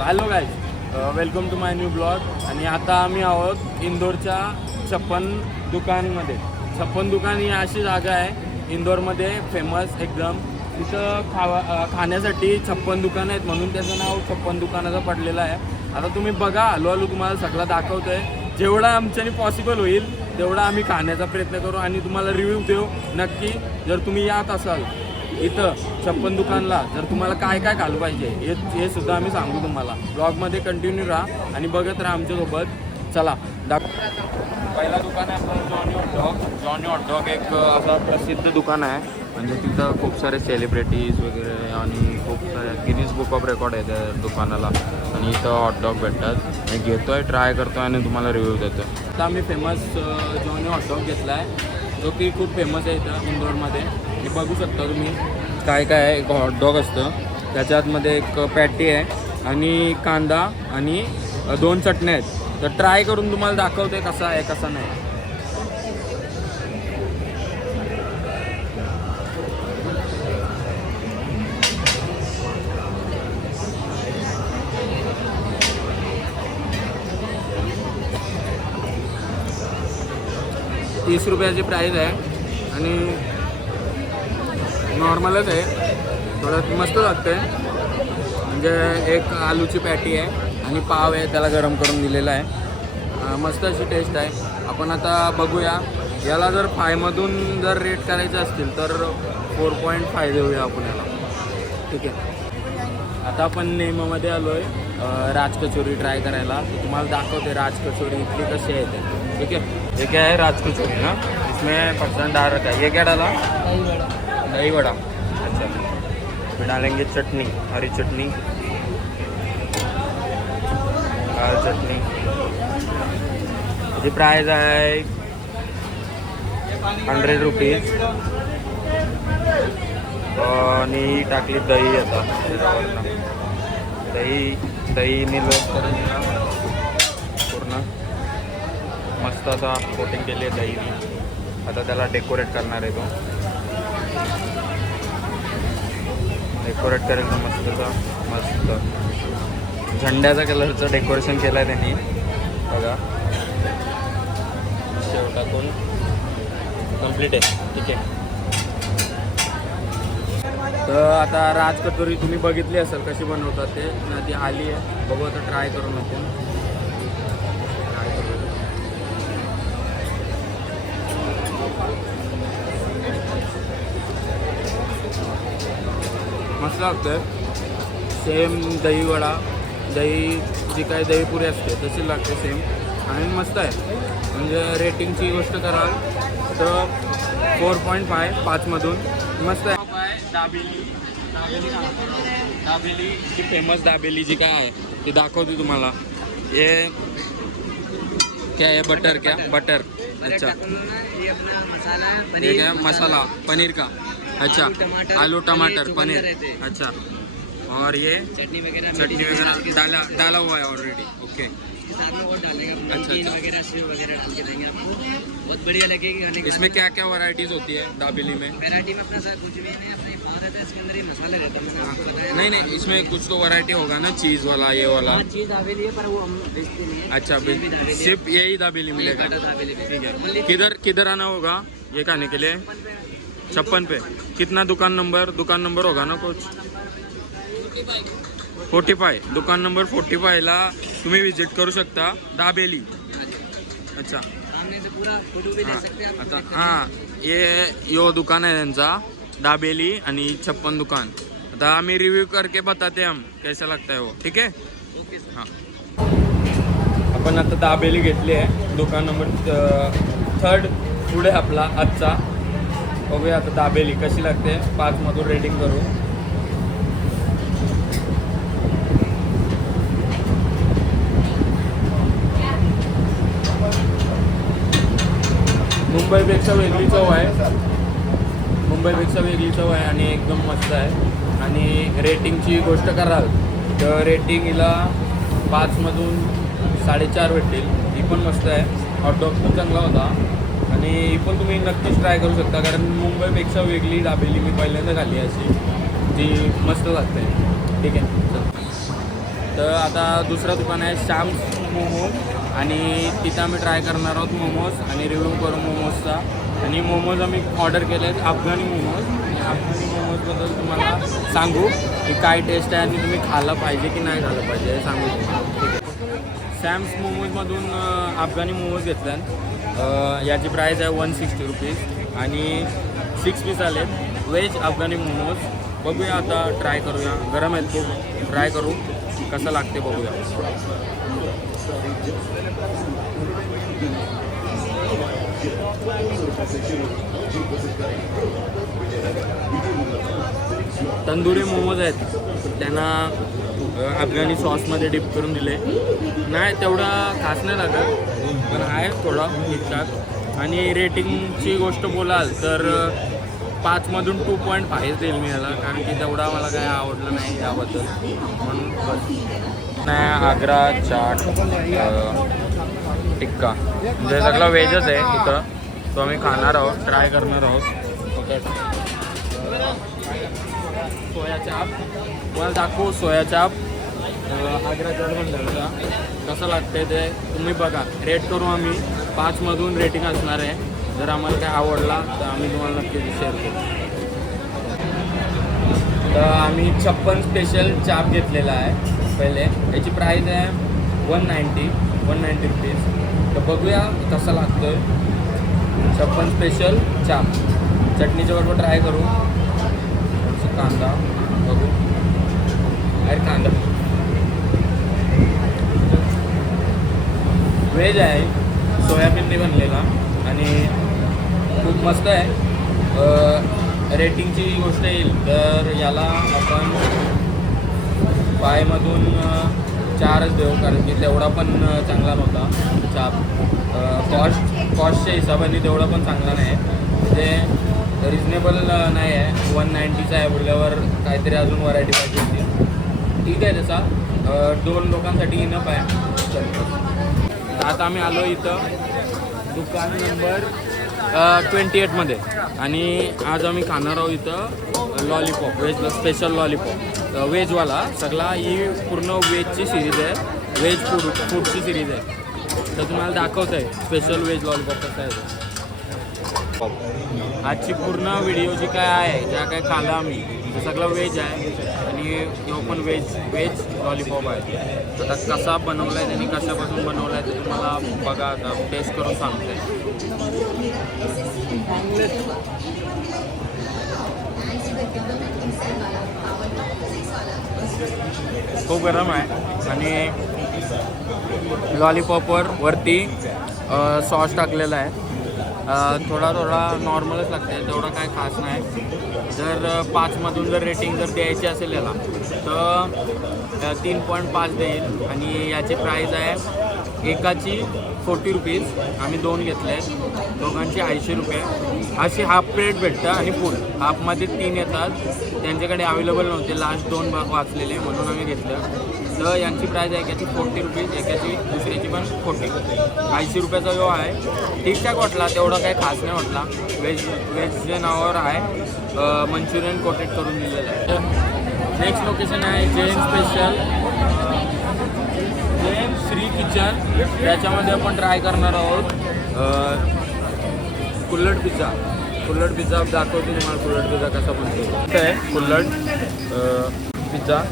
Hello guys, welcome to my new blog. आणि आता आम्ही आहोत इंदोरच्या छप्पन दुकानमध्ये. छप्पन दुकान ही अशी जागा आहे इंदोरमध्ये फेमस एकदम. तिथं खाण्यासाठी 56 दुकानं आहेत म्हणून त्याचं नाव 56 दुकानाचं पडलेलं आहे. आता तुम्ही बघा, हळूहळू तुम्हाला सगळं दाखवतो आहे. जेवढा आमच्याने पॉसिबल होईल तेवढा आम्ही खाण्याचा प्रयत्न करू आणि तुम्हाला रिव्ह्यू देऊ नक्की. जर तुम्ही यात असाल इथं 56 दुकानला, जर तुम्हाला काय काय खाल्लं पाहिजे हे सुद्धा आम्ही सांगू तुम्हाला. ब्लॉगमध्ये कंटिन्यू राहा आणि बघत राहा आमच्यासोबत. चला पहिला दुकान आहे आपलं जॉनी हॉटडॉग. जॉनी हॉटडॉग एक असं प्रसिद्ध दुकान आहे. म्हणजे तिथं खूप सारे सेलिब्रिटीज वगैरे आणि खूप सारे गिनीज बुक ऑफ रेकॉर्ड आहे त्या दुकानाला. आणि इथं हॉटडॉग भेटतात. मी घेतो आहे, ट्राय करतो आहे आणि तुम्हाला रिव्ह्यू देतो. आता आम्ही फेमस जॉनी हॉटडॉग घेतला आहे, जो की खूप फेमस आहे इथं इंदोरमध्ये. हे बघू शकता तुम्ही काय काय आहे. एक हॉटडॉग असतं, त्याच्यातमध्ये एक पॅटी आहे आणि कांदा आणि 2 चटण्या आहेत. तर ट्राय करून तुम्हाला दाखवते कसा आहे कसा नाही. 30 रुपयाची प्राईस आहे आणि नॉर्मलच आहे. थोडं मस्त लागतं आहे. म्हणजे एक आलूची पॅटी आहे आणि पाव आहे, त्याला गरम करून दिलेला आहे. मस्त अशी टेस्ट आहे. आपण आता बघूया याला. जर 5मधून जर रेट करायचे असतील तर 4.5 देऊया आपण याला. ठीक आहे. आता आपण नेमामध्ये आलो आहे राज कचोरी ट्राय करायला. तुम्हाला दाखवते राज कचोरी इथली कशी आहे ते. ठीक है, ये क्या है राज कचोरी ना, इसमें फरसान डाल रखा है. ये क्या डाला? दही वड़ा. अच्छा, फिर डालेंगे चटनी, हरी चटनी, लाल चटनी. जी प्राइस आहे 100 रुपीज. आणि टाकली दही. आता दही मिळवत करून पूर्ण मस्त आता कोटिंग केली आहे दही. आता त्याला डेकोरेट करणार आहे. तो डेकोरेट करेल तर मस्त झेंड्याचा कलरचं डेकोरेशन केलं आहे त्यांनी. बघा, शेव टाकून कंप्लीट आहे. ठीक आहे. तर आता राज कचोरी तुम्ही बघितली असेल कशी बनवतात ते. ती आली आहे, बघू आता ट्राय करू नको. मस्त लागतं. सेम दही वडा, दही जी काय दहीपुरी असते तशी लागते सेम. आणि मस्त आहे. म्हणजे रेटिंगची गोष्ट कराल तर 4.5 5मधून मस्त आहे. दाबेली जी फेमस दाबेली जी काय आहे ती दाखवते तुम्हाला. ये क्या है? बटर. क्या बटर? अच्छा, ये क्या मसाला पनीर का. अच्छा, आलू टमाटर पनीर. अच्छा, और ये चटनी वगैरह डाला हुआ है ऑलरेडी. ओके. अच्छा, बहुत बढ़िया लगेगी. इसमें क्या क्या वैरायटीज होती है दाबेली में? वैरायटी में अपना कुछ भी नहीं, अपने बाहर रहता है, इसके अंदर ये मसाले रहते हैं. नहीं, इसमें कुछ तो वैरायटी होगा ना, चीज़ वाला ये वाला. चीज़ दाबेली है पर वो हम बेचते नहीं है. अच्छा, सिर्फ यही दाबेली मिलेगा. ठीक है. किधर आना होगा ये खाने के लिए? 56 पे. कितना दुकान नंबर होगा ना कुछ? 45. दुकान नंबर 45 ला तुम्ही विजिट करू शकता. दाबेली. अच्छा, आता हां, यो दुकान आहे त्यांचा दाबेली आणि 56 दुकान. आता आम्ही रिव्ह्यू करके बताते हम कैसा लगता है वो. ठीक आहे. हां, आपण आता दाबेली घेतली आहे. दुकान नंबर 3 पुढे आपला आजचा. बघूया आता दाबेली कशी लागते. 5मधून रेटिंग करू. मुंबईपेक्षा वेगळी चव आहे आणि एकदम मस्त आहे. आणि रेटिंगची गोष्ट कराल तर रेटिंग हिला 5मधून 4.5 भेटतील. ही पण मस्त आहे. हॉटडॉग पण चांगला होता आणि ही पण तुम्ही नक्कीच ट्राय करू शकता. कारण मुंबईपेक्षा वेगळी दाबेली मी पहिल्यांदा खाल्ली अशी. ती मस्त लागते. ठीक आहे. तर आता दुसरं दुकान आहे श्याम्स मोमोज आणि तिथं आम्ही ट्राय करणार आहोत मोमोज आणि रिव्ह्यू करू मोमोजचा. आणि मोमोज आम्ही ऑर्डर केले आहेत अफगाणी मोमोज. आणि अफगाणी मोमोजबद्दल तुम्हाला सांगू की काय टेस्ट आहे आणि तुम्ही खाल्लं पाहिजे की नाही खाल्लं पाहिजे हे सांगू तुम्हाला. ठीक आहे. सॅम्स मोमोजमधून अफगाणी मोमोज घेतल्यात. याची प्राईस आहे 160 रुपीज आणि 6 पीस आले व्हेज अफगाणी मोमोज. बघूया आता ट्राय करूया. गरम आहेत खूप. ट्राय करू कसं लागते बघूया. तंदुरी मोमोज आहेत त्यांना अफगाणी सॉसमध्ये डिप करून दिले. नाही तेवढा खास नाही लागत पण आहे थोडा ठीकठाक. आणि रेटिंगची गोष्ट बोलाल तर 5मधून 2.5 देईल मी याला, कारण की तेवढा मला काय आवडलं नाही याबद्दल म्हणून बस. नाही आग्रा चाट टिक्का म्हणजे सगळं व्हेजच आहे इथं. तो आम्ही खाणार आहोत ट्राय करणार आहोत. ओके सोया चाप मला दाखवू. सोया चाप आग्रा चाट म्हणलं कसं लागतंय ते तुम्ही बघा. रेट करू आम्ही 5मधून रेटिंग असणार आहे. जर आम्हाला काय आवडला तर आम्ही तुम्हाला नक्की शेअर करू. तर आम्ही 56 स्पेशल चाप घेतलेला आहे पहिले. याची प्राईस आहे 190 रुपीज. तर बघूया कसं लागतं आहे 56 स्पेशल चाप. चटणीच्या बरोबर ट्राय करू. कांदा बघू. अरे कांदा व्हेज आहे सोयाबीनने बनलेला आणि खूप मस्त आहे. रेटिंगची गोष्ट येईल तर याला आपण 5मधून 4च देऊ, कारण की तेवढा पण चांगला नव्हता चाप. कॉस्टच्या हिशोबाने तेवढा पण चांगला नाही म्हणजे रिजनेबल नाही आहे. 190चा आहे बोलल्यावर काहीतरी अजून व्हरायटी पाहिजे होती. ठीक आहे तसा 2 लोकांसाठी इनफ आहे. आता आम्ही आलो इथं दुकान नंबर 28मध्ये आणि आज आम्ही खाणार आहोत इथं लॉलीपॉप व्हेज स्पेशल लॉलीपॉप व्हेजवाला. सगळा ही पूर्ण व्हेजची सिरीज आहे. व्हेज फूडची सिरीज आहे. तर तुम्हाला दाखवत आहे स्पेशल व्हेज लॉलीपॉप कसं आहे. आजची पूर्ण व्हिडिओ जी काय आहे ज्या काय खाल्लं आम्ही ते सगळं व्हेज आहे आणि तो पण व्हेज लॉलीपॉप आहे. आता कसा बनवला आहे त्यांनी कशापासून बनवला आहे ते तुम्हाला बघा आता टेस्ट करून सांगते. खूप गरम आहे आणि लॉलीपॉपवर वरती सॉस टाकलेला आहे. थोडा नॉर्मलच लागते तेवढा काय खास नाही. जर 5मधून जर रेटिंग जर द्यायची असेल याला तर 3.5 देईल. आणि याची प्राईस आहे एकाची 40 रुपीज. आम्ही 2 घेतले आहेत. दोघांची 80 रुपये. अशी हाफ प्लेट भेटतं आणि फुल हाफमध्ये 3 येतात. त्यांच्याकडे अवेलेबल नव्हते लास्ट 2 वाचलेले म्हणून आम्ही घेतलं. तर यांची प्राईस आहे एकाची 40 रुपीज एकाची दुसऱ्याची पण 40. 80 रुपयाचा जो आहे ठीकठाक वाटला तेवढा काही खास नाही वाटला. व्हेजच्या नावावर आहे. मंचुरियन कोटेड करून दिलेलं आहे. नेक्स्ट लोकेशन आहे जैन स्पेशल जैन श्री किचन. त्याच्यामध्ये आपण ट्राय करणार आहोत कुल्हड पिझ्झा. कुल्हड पिझ्झा दाखवतो तुम्हाला. कुल्हड पिझ्झा कसा बनतो आहे. कुल्हड पिझ्झा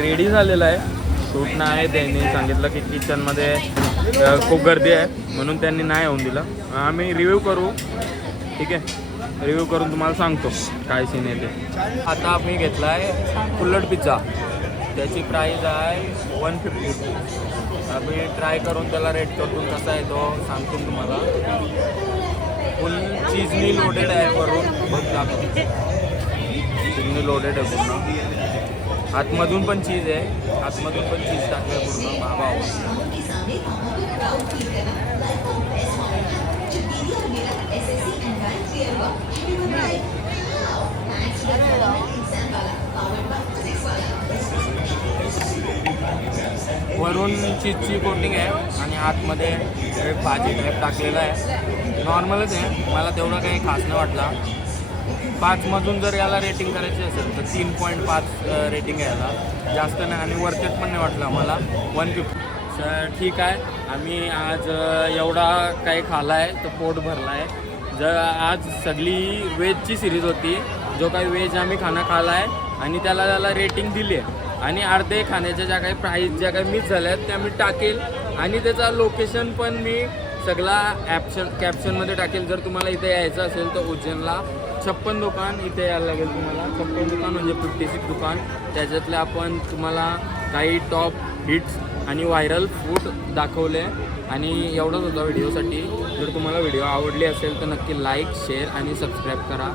रेडी झालेला आहे. शूट नाही आहे. त्यांनी सांगितलं की किचनमध्ये खूप गर्दी आहे म्हणून त्यांनी नाही येऊन दिलं. आम्ही रिव्ह्यू करू. ठीक आहे रिव्ह्यू करून तुम्हाला सांगतो काय सीन आहे ते. आता आम्ही घेतला आहे कुल्हड पिझ्झा. त्याची प्राईस आहे 150 रुपीज. आम्ही ट्राय करून त्याला रेट करून कसा आहे तो सांगतो तुम्हाला. फुल चीजनी लोडेड आहे वरून. बघता चीजनी लोडेड आहे पूर्ण. आतमधून पण चीज आहे. आतमधून पण चीज टाकलं पूर्ण. बाबा वरून चीजची कोटिंग आहे आणि आतमध्ये भाजी टाईप टाकलेला आहे. नॉर्मलच आहे. मला तेवढा काही खास नाही वाटला. 5मधून जर याला रेटिंग करायची असेल तर 3.5 रेटिंग आहे याला, जास्त नाही आणि वरतेच पण नाही वाटलं आम्हाला 150. तर ठीक आहे, आम्ही आज एवढा काही खाला आहे तर पोट भरला आहे. आज सगळी व्हेजची सिरीज होती, जो काही व्हेज आम्ही खाना खाला आहे आणि त्याला रेटिंग दिली आहे. आणि अर्धे खाण्याच्या ज्या काही प्राईस ज्या काही मिस झाल्या आहेत त्या मी टाकेल आणि त्याचा लोकेशन पण मी सगळा कॅप्शनमध्ये टाकेल. जर तुम्हाला इथे यायचं असेल तर उज्जैनला 56 दुकान इथे यायला लागेल तुम्हाला. 56 दुकान म्हणजे 56 दुकान. त्याच्यातले आपण तुम्हाला काही टॉप हिट्स आणि व्हायरल फूड दाखवले आणि एवढंच होतं व्हिडिओसाठी. जर तुम्हाला व्हिडिओ आवडली असेल तर नक्की लाईक, शेअर आणि सबस्क्राईब करा.